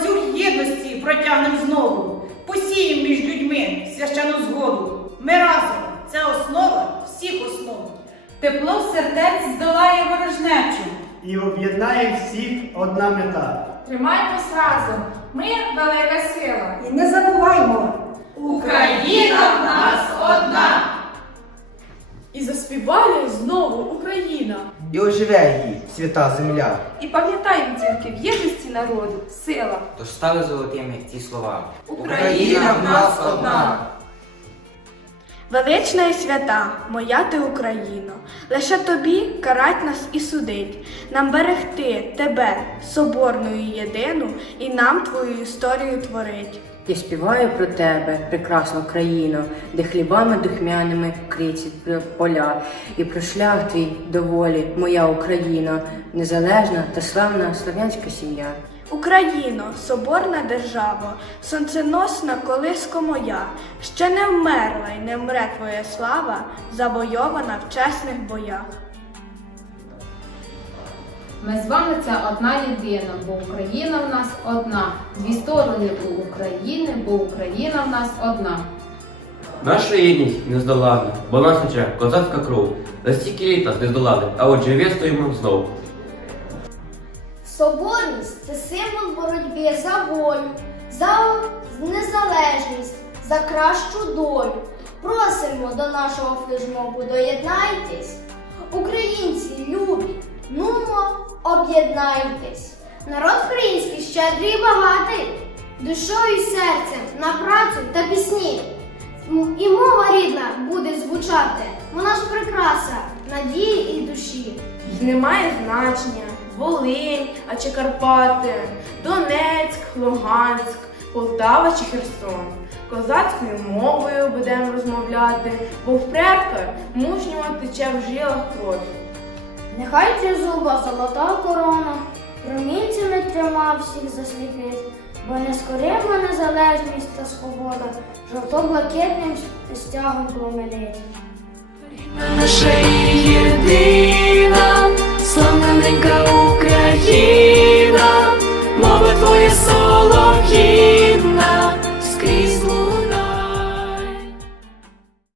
ланцюг єдності протягнем знову, посієм між людьми священу згоду. Ми разом це основа всіх основ. Тепло сердець здолає ворожнечу. І об'єднає всіх одна мета. Тримаймось разом. Ми велика сила. І не забуваймо, Україна в нас одна! І заспіває знову Україна. І оживе її свята земля. І пам'ятаємо тільки в єдності народу сила. Тож стали золотими ці слова. Україна в нас одна. Велична і свята, моя ти Україно, лише тобі карать нас і судить, нам берегти тебе, соборну і єдину, і нам твою історію творить. Я співаю про тебе, прекрасна країно, де хлібами духмяними вкриті поля, і про шлях твій доволі, моя Україна, незалежна та славна слов'янська сім'я. Україно, соборна держава, сонценосна колиско моя, ще не вмерла й не вмре твоя слава, завойована в чесних боях. Ми з вами це одна єдина, бо Україна в нас одна. Дві сторони у України, бо Україна в нас одна. Наша єдність нездоланна, бо нас тече козацька кров. За стільки літ нас не здолали, а отже вистоїмо знов. Соборність це символ боротьби за волю, за незалежність, за кращу долю. Просимо до нашого флешмобу доєднайтесь. Українці любі, нумо, об'єднайтесь. Народ український щедрий і багатий, душою і серцем на працю та пісні. І мова рідна буде звучати, вона ж прикраса надії і душі. Немає значення Волинь, а чи Карпати, Донецьк, Луганськ, Полтава чи Херсон. Козацькою мовою будемо розмовляти, бо в предках мужнього тече в жилах кров. Нехай зуба золота корона, промінцями трьома всіх засліпить, бо нескорима незалежність та свобода жовто-блакитним стягом променить.